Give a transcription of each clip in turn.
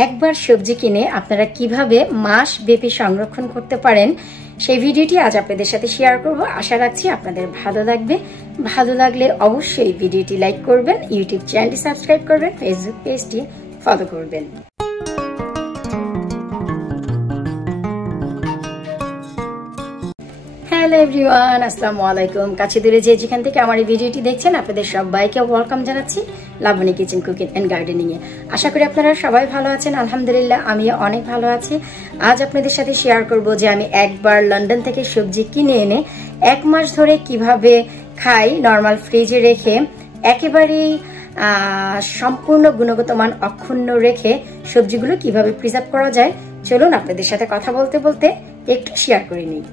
একবার সবজি কিনে আপনারা কিভাবে মাস ব্যাপী সংরক্ষণ করতে পারেন সেই ভিডিওটি আজ আপনাদের সাথে শেয়ার করব। আশা রাখছি আপনাদের ভালো লাগবে। ভালো লাগলে অবশ্যই ভিডিওটি লাইক করবেন, ইউটিউব চ্যানেলটি সাবস্ক্রাইব করবেন, ফেসবুক পেজটি ফলো করবেন। হ্যালো এভরিওয়ান, আসসালামু আলাইকুম। কাছে দূরে যে যেখান থেকে আমার এই ভিডিওটি দেখছেন আপনাদের সবাইকে ওয়েলকাম জানাচ্ছি Labani kitchen cooking and gardening এ। আশা করি আপনারা সবাই ভালো আছেন। আলহামদুলিল্লাহ আমি অনেক ভালো আছি। আজ আপনাদের সাথে শেয়ার করব যে আমি একবার লন্ডন থেকে সবজি কিনে এনে 1 মাস ধরে কিভাবে খাই নরমাল ফ্রিজে রেখে, একেবারেই সম্পূর্ণ গুণগত মান অক্ষুণ্ণ রেখে সবজিগুলো কিভাবে প্রিজার্ভ করা যায়। চলুন আপনাদের সাথে কথা বলতে বলতে একটু শেয়ার করে নিই।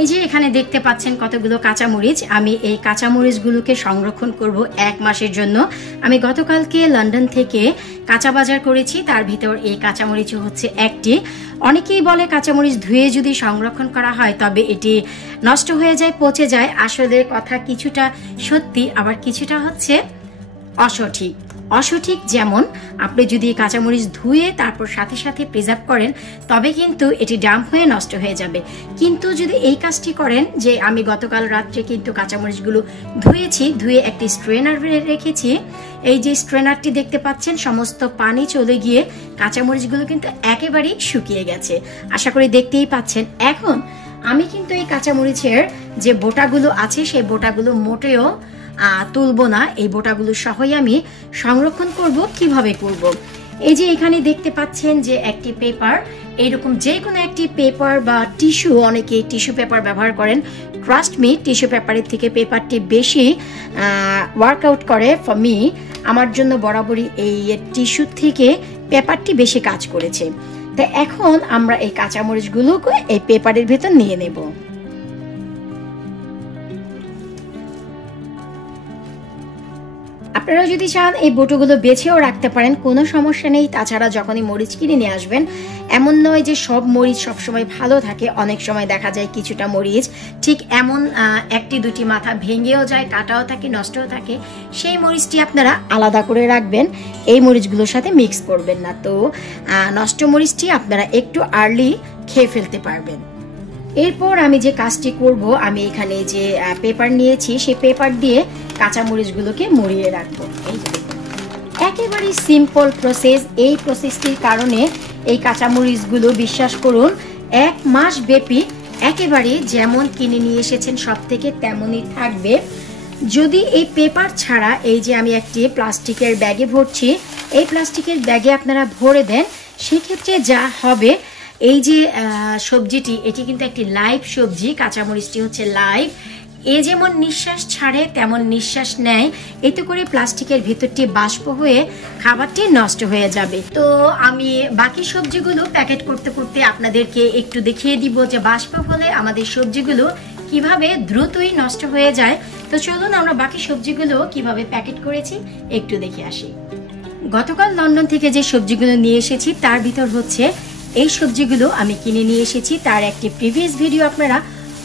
এই যে এখানে দেখতে পাচ্ছেন কতগুলো কাঁচামরিচ। আমি এই কাঁচামরিচগুলোকে সংরক্ষণ করব 1 মাসের জন্য। আমি গতকালকে লন্ডন থেকে কাঁচা বাজার করেছি, তার ভিতর এই কাঁচামরিচ হচ্ছে একটি। অনেকেই বলে কাঁচামরিচ ধুয়ে যদি সংরক্ষণ করা হয় তবে এটি নষ্ট হয়ে যায়, পচে যায়। আসলে কথা কিছুটা সত্যি, আবার কিছুটা হচ্ছে অসঠিক। যেমন আপনি যদি কাঁচামরিচ ধুয়ে তারপর সাথে সাথে প্রিজার্ভ করেন তবে কিন্তু এটি ডাম্প হয়ে নষ্ট হয়ে যাবে। কিন্তু যদি এই কাজটি করেন, যে আমি গতকাল রাত্রে কিন্তু কাঁচামরিচগুলো ধুয়ে একটি স্ট্রেনার রেখেছি। এই যে স্ট্রেনারটি দেখতে পাচ্ছেন, সমস্ত পানি চলে গিয়ে কাঁচামরিচগুলো কিন্তু একেবারেই শুকিয়ে গেছে। আশা করি দেখতেই পাচ্ছেন। এখন আমি কিন্তু এই কাঁচামরিচের যে বোটাগুলো আছে সেই বোটাগুলো মোটেও তুলবো না। এই বোটাগুলো সহই আমি সংরক্ষণ করব। কিভাবে করব? এই যে এখানে দেখতে পাচ্ছেন যে একটি পেপার, এইরকম যে কোনো একটি পেপার বা টিস্যু, অনেকে টিস্যু পেপার ব্যবহার করেন। ট্রাস্ট মি, টিস্যু পেপারের থেকে পেপারটি বেশি ওয়ার্কআউট করে ফর মি। আমার জন্য বরাবরই এই টিস্যু থেকে পেপারটি বেশি কাজ করেছে। তো এখন আমরা এই কাঁচামরিচগুলোকে এই পেপারের ভেতর নিয়ে নেব। আপনারা যদি চান এই বোটোগুলো বেছেও রাখতে পারেন, কোনো সমস্যা নেই। তাছাড়া যখনই মরিচ কিনে নিয়ে আসবেন, এমন নয় যে সব মরিচ সবসময় ভালো থাকে। অনেক সময় দেখা যায় কিছুটা মরিচ ঠিক এমন একটি দুটি মাথা ভেঙেও যায়, কাটাও থাকে, নষ্টও থাকে। সেই মরিচটি আপনারা আলাদা করে রাখবেন, এই মরিচগুলোর সাথে মিক্স করবেন না। তো নষ্ট মরিচটি আপনারা একটু আর্লি খেয়ে ফেলতে পারবেন। এরপর আমি যে কাজটি করব, আমি এখানে যে পেপার নিয়েছি সেই পেপার দিয়ে কাঁচামরিচগুলোকে মুড়িয়ে রাখবো। এই যে একেবারে সিম্পল প্রসেস। এই প্রসেসটির কারণে এই কাঁচামরিচগুলো বিশ্বাস করুন 1 মাস ব্যাপী একেবারে যেমন কিনে নিয়ে এসেছেন সব থেকে তেমনই থাকবে। যদি এই পেপার ছাড়া, এই যে আমি একটি প্লাস্টিকের ব্যাগে ভরছি, এই প্লাস্টিকের ব্যাগে আপনারা ভরে দেন, সেক্ষেত্রে যা হবে, এই যে সবজিটি, এটি কিন্তু একটি লাইভ সবজি। কাঁচামরিচটি হচ্ছে লাইভ। এ যেমন নিঃশ্বাস ছাড়ে তেমন নিঃশ্বাস নেয়। এতে করে প্লাস্টিকের ভেতরটি বাষ্প হয়ে খাবারটি নষ্ট হয়ে যাবে। তো আমি বাকি সবজিগুলো প্যাকেট করতে করতে আপনাদেরকে একটু দেখিয়ে দিব যে বাষ্প হলে আমাদের সবজিগুলো কিভাবে দ্রুতই নষ্ট হয়ে যায়। তো চলুন আমরা বাকি সবজিগুলো কিভাবে প্যাকেট করেছি একটু দেখে আসি। গতকাল লন্ডন থেকে যে সবজিগুলো নিয়ে এসেছি তার ভিতর হচ্ছে এই সবজিগুলো আমি কিনে নিয়ে এসেছি। তার একটি প্রিভিয়াস ভিডিও আপনারা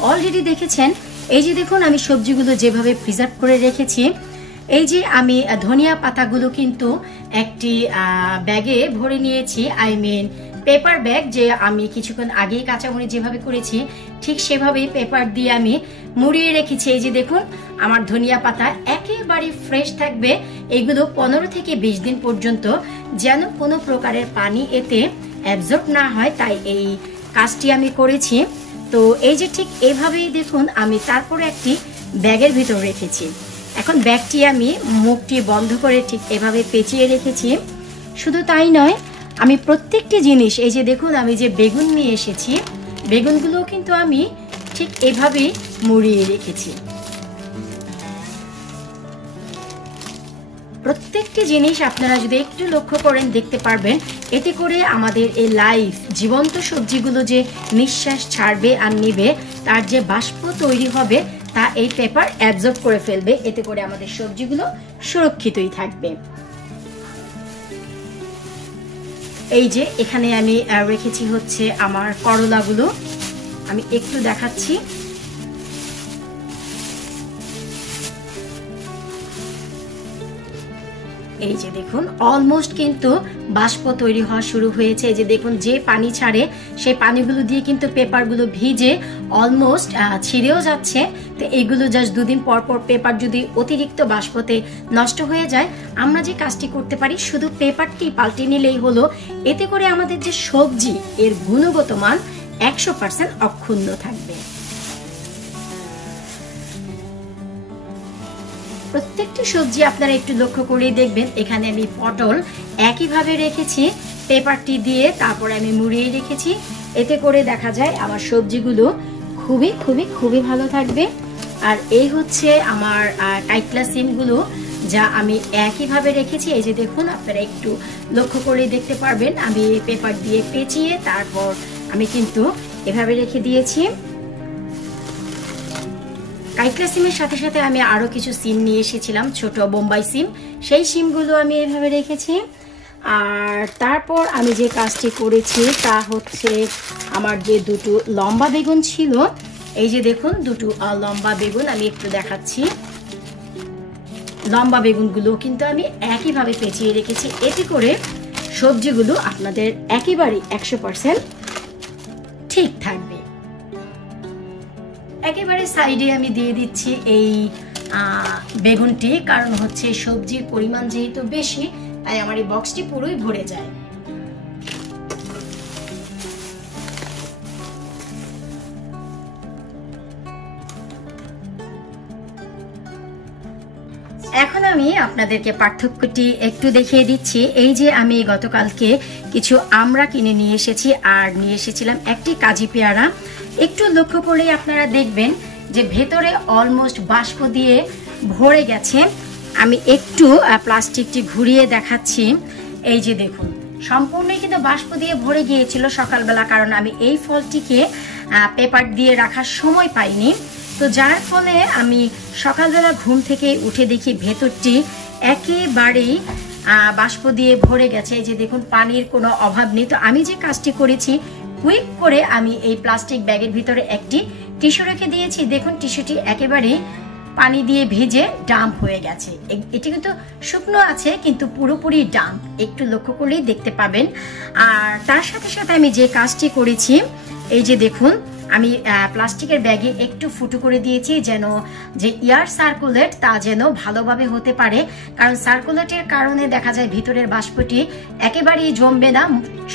অলরেডি দেখেছেন। এই যে দেখুন আমি সবজিগুলো যেভাবে প্রিজার্ভ করে রেখেছি। এই যে আমি ধনিয়া পাতাগুলো কিন্তু একটি ব্যাগে ভরে নিয়েছি, আই মিন পেপার ব্যাগ, যে আমি কিছুক্ষণ আগেই কাঁচামরিচ যেভাবে করেছি ঠিক সেভাবেই পেপার দিয়ে আমি মুড়িয়ে রেখেছি। এই যে দেখুন আমার ধনিয়া পাতা একেবারে ফ্রেশ থাকবে। এগুলো 15 থেকে 20 দিন পর্যন্ত, যেন কোনো প্রকারের পানি এতে অ্যাবজর্ব না হয়, তাই এই কাজটি আমি করেছি। তো এই যে ঠিক এভাবেই দেখুন আমি তারপরে একটি ব্যাগের ভিতর রেখেছি। এখন ব্যাগটি আমি মুখটি বন্ধ করে ঠিক এভাবে পেঁচিয়ে রেখেছি। শুধু তাই নয়, আমি প্রত্যেকটি জিনিস, এই যে দেখুন আমি যে বেগুন নিয়ে এসেছি, বেগুনগুলোও কিন্তু আমি ঠিক এভাবেই মুড়িয়ে রেখেছি। প্রত্যেকটি জিনিস আপনারা যদি একটু লক্ষ্য করেন দেখতে পারবেন, এতে করে আমাদের এই লাইভ জীবন্ত সবজিগুলো যে নিঃশ্বাস ছাড়বে আর নিবে, তার যে বাষ্প তৈরি হবে তা এই পেপার অ্যাবজর্ব করে ফেলবে। এতে করে আমাদের সবজিগুলো সুরক্ষিতই থাকবে। এই যে এখানে আমি রেখেছি হচ্ছে আমার করলাগুলো, আমি একটু দেখাচ্ছি। এই যে দেখুন অলমোস্ট কিন্তু বাষ্প তৈরি হওয়া শুরু হয়েছে। এই যে দেখুন যে পানি ছাড়ে সেই পানিগুলো দিয়ে কিন্তু পেপারগুলো ভিজে অলমোস্ট ছিঁড়েও যাচ্ছে। তো এগুলো জাস্ট 2 দিন পর পর পেপার যদি অতিরিক্ত বাষ্পতে নষ্ট হয়ে যায়, আমরা যে কাজটি করতে পারি শুধু পেপারটি পাল্টে নিলেই হলো। এতে করে আমাদের যে সবজি এর গুণগত মান 100% অক্ষুণ্ণ থাকবে। প্রত্যেকটি সবজি আপনারা একটু লক্ষ্য করে দেখবেন। এখানে আমি পটল একইভাবে রেখেছি পেপারটি দিয়ে, তারপর আমি মুড়িয়ে রেখেছি। এতে করে দেখা যায় আমার সবজিগুলো খুবই খুবই খুবই ভালো থাকবে। আর এই হচ্ছে আমার কাইকলা সিমগুলো, যা আমি একইভাবে রেখেছি। এই যে দেখুন, আপনারা একটু লক্ষ্য করে দেখতে পারবেন আমি পেপার দিয়ে পেঁচিয়ে তারপর আমি কিন্তু এভাবে রেখে দিয়েছি। কাইকলা সিমের সাথে সাথে আমি আরো কিছু সিম নিয়ে এসেছিলাম, ছোট বোম্বাই সিম, সেই সিমগুলো আমি এভাবে রেখেছি। আর তারপর আমি যে কাজটি করেছি তা হচ্ছে আমার যে 2টো লম্বা বেগুন ছিল, এই যে দেখুন 2টো লম্বা বেগুন আমি একটু দেখাচ্ছি। লম্বা বেগুনগুলো কিন্তু আমি একইভাবে পেঁচিয়ে রেখেছি। এতে করে সবজিগুলো আপনাদের একেবারেই 100% ঠিক থাকবে। একেবারে সাইডে আমি দিয়ে দিচ্ছি এই বেগুনটি, কারণ হচ্ছে সবজির পরিমাণ যেহেতু বেশি, তাই আমার এই বক্সটি পুরোই ভরে যায়। এখন আমি আপনাদেরকে পার্থক্যটি একটু দেখিয়ে দিচ্ছি। এই যে আমি গতকালকে কিছু আমড়া কিনে নিয়ে এসেছি, আর নিয়ে এসেছিলাম একটি কাজি পেয়ারা। একটু লক্ষ্য করে আপনারা দেখবেন যে ভেতরে অলমোস্ট বাষ্প দিয়ে ভরে গেছে। আমি একটু প্লাস্টিকটি ঘুরিয়ে দেখাচ্ছি। এই যে দেখুন, সম্পূর্ণই কিন্তু বাষ্প দিয়ে ভরে গিয়েছিল সকালবেলা, কারণ আমি এই ফলটিকে পেপার দিয়ে রাখার সময় পাইনি। তো যার ফলে আমি সকালবেলা ঘুম থেকে উঠে দেখি ভেতরটি একেবারেই বাষ্প দিয়ে ভরে গেছে। এই যে দেখুন, পানির কোনো অভাব নেই। তো আমি যে কাজটি করেছি, কুইক করে আমি এই প্লাস্টিক ব্যাগের ভিতরে একটি টিস্যু রেখে দিয়েছি। দেখুন, টিস্যুটি একেবারেই পানি দিয়ে ভিজে ডাম্প হয়ে গেছে। এটি কিন্তু শুকনো আছে কিন্তু পুরোপুরি ডাম্প, একটু লক্ষ্য করলেই দেখতে পাবেন। আর তার সাথে সাথে আমি যে কাজটি করেছি, এই যে দেখুন, আমি প্লাস্টিকের ব্যাগে একটু ফুটো করে দিয়েছি, যেন যে এয়ার সার্কুলেট তা যেন ভালোভাবে হতে পারে। কারণ সার্কুলেটের কারণে দেখা যায় ভিতরের বাষ্পটি একেবারেই জমবে না,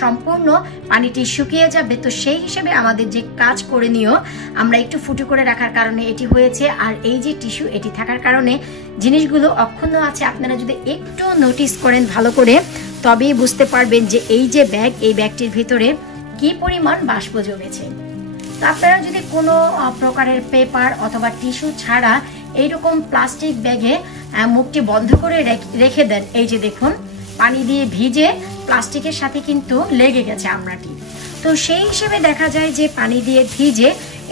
সম্পূর্ণ পানিটি শুকিয়ে যাবে। তো সেই হিসেবে আমাদের যে কাজ করে নিও, আমরা একটু ফুটো করে রাখার কারণে এটি হয়েছে। আর এই যে টিস্যু, এটি থাকার কারণে জিনিসগুলো অক্ষুণ্ণ আছে। আপনারা যদি একটু নোটিস করেন ভালো করে, তবেই বুঝতে পারবেন যে এই যে ব্যাগ, এই ব্যাগটির ভিতরে কি পরিমাণ বাষ্প জমেছে। আপনারা যদি কোনো প্রকারের পেপার অথবা টিস্যু ছাড়া এইরকম প্লাস্টিক ব্যাগে মুখটি বন্ধ করে রেখে দেন, এই যে দেখুন পানি দিয়ে ভিজে প্লাস্টিকের সাথে কিন্তু লেগে গেছে আমড়াটি। তো সেই হিসেবে দেখা যায় যে পানি দিয়ে ভিজে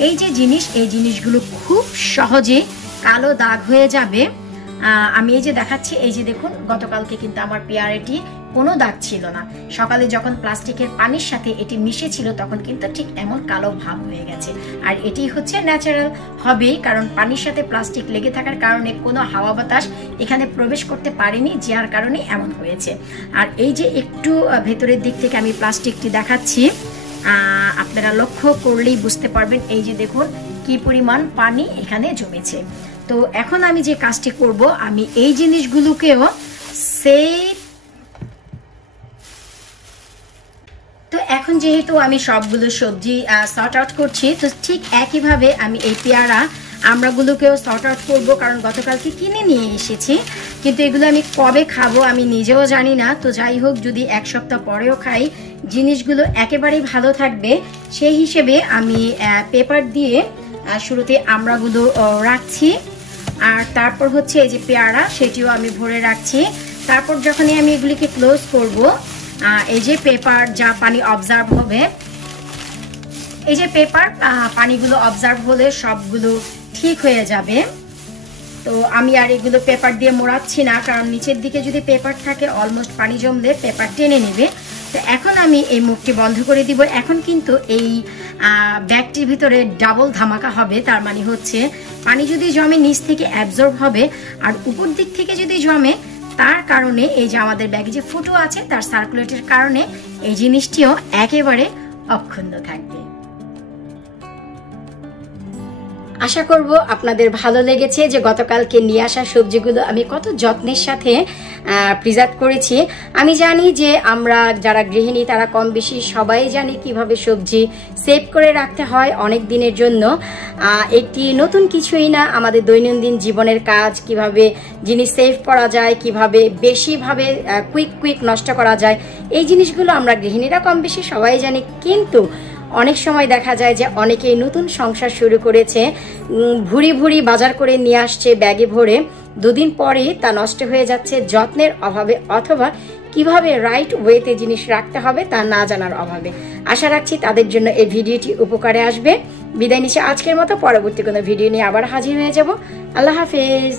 এই যে জিনিস, এই জিনিসগুলো খুব সহজে কালো দাগ হয়ে যাবে। আমি এই যে দেখাচ্ছি, এই যে দেখুন, গতকালকে কিন্তু আমার পেয়ারাটি কোনো দাগ ছিল না। সকালে যখন প্লাস্টিকের পানির সাথে এটি মিশে ছিল, তখন কিন্তু ঠিক এমন কালো ভাব হয়ে গেছে। আর এটি হচ্ছে ন্যাচারাল হবেই, কারণ পানির সাথে প্লাস্টিক লেগে থাকার কারণে কোনো হাওয়া বাতাস এখানে প্রবেশ করতে পারেনি, যার কারণে এমন হয়েছে। আর এই যে একটু ভেতরের দিক থেকে আমি প্লাস্টিকটি দেখাচ্ছি, আপনারা লক্ষ্য করলেই বুঝতে পারবেন। এই যে দেখুন কি পরিমাণ পানি এখানে জমেছে। তো এখন আমি যে কাজটি করব, আমি এই জিনিসগুলোকেও সেই, তো এখন যেহেতু আমি সবগুলো সবজি সর্ট আউট করছি, তো ঠিক একইভাবে আমি এই পেয়ারা আমড়াগুলোকেও সর্ট আউট করবো, কারণ গতকালকে কিনে নিয়ে এসেছি, কিন্তু এগুলো আমি কবে খাবো আমি নিজেও জানি না। তো যাই হোক, যদি 1 সপ্তাহ পরেও খাই, জিনিসগুলো একেবারেই ভালো থাকবে। সেই হিসেবে আমি পেপার দিয়ে শুরুতে আমড়াগুলো রাখছি। আর তারপর হচ্ছে এই যে পেয়ারা, সেটিও আমি ভরে রাখছি। তারপর যখনই আমি এগুলিকে ক্লোজ করব, এই যে পেপার যা পানি অবজার্ভ হবে, এই যে পেপার পানিগুলো অবজার্ভ হলে সবগুলো ঠিক হয়ে যাবে। তো আমি আর এগুলো পেপার দিয়ে মোড়াচ্ছি না, কারণ নিচের দিকে যদি পেপার থাকে অলমোস্ট পানি জমলে পেপার টেনে নেবে। তো এখন আমি এই মুখটি বন্ধ করে দিব। এখন কিন্তু এই ব্যাগটির ভিতরে ডাবল ধামাকা হবে, তার মানে হচ্ছে পানি যদি জমে নিচ থেকে অ্যাবজর্ব হবে, আর উপর দিক থেকে যদি জমে তার কারণে এই যে আমাদের ব্যাগে যে ফুটো আছে তার সার্কুলেটের কারণে এই জিনিসটিও একেবারে অক্ষুণ্ণ থাকবে। আশা করব আপনাদের ভালো লেগেছে যে গতকালকে নিয়ে আসা সবজিগুলো আমি কত যত্নের সাথে প্রিজার্ভ করেছি। আমি জানি যে আমরা যারা গৃহিণী তারা কম বেশি সবাই জানি কিভাবে সবজি সেভ করে রাখতে হয় অনেক দিনের জন্য। এটি নতুন কিছুই না, আমাদের দৈনন্দিন জীবনের কাজ, কিভাবে জিনিস সেভ করা যায়, কিভাবে বেশিভাবে কুইক নষ্ট করা যায়, এই জিনিসগুলো আমরা গৃহিণীরা কম বেশি সবাই জানি। কিন্তু অনেক সময় দেখা যায় যে অনেকেই নতুন সংসার শুরু করেছে, ভুরি বাজার করে নিয়ে আসছে ব্যাগে ভরে, দুদিন পরে তা নষ্ট হয়ে যাচ্ছে যত্নের অভাবে অথবা কিভাবে রাইট ওয়েতে জিনিস রাখতে হবে তা না জানার অভাবে। আশা রাখছি তাদের জন্য এই ভিডিওটি উপকারে আসবে। বিদায় নিচ্ছি আজকের মতো, পরবর্তী কোনো ভিডিও নিয়ে আবার হাজির হয়ে যাব। আল্লাহ হাফেজ।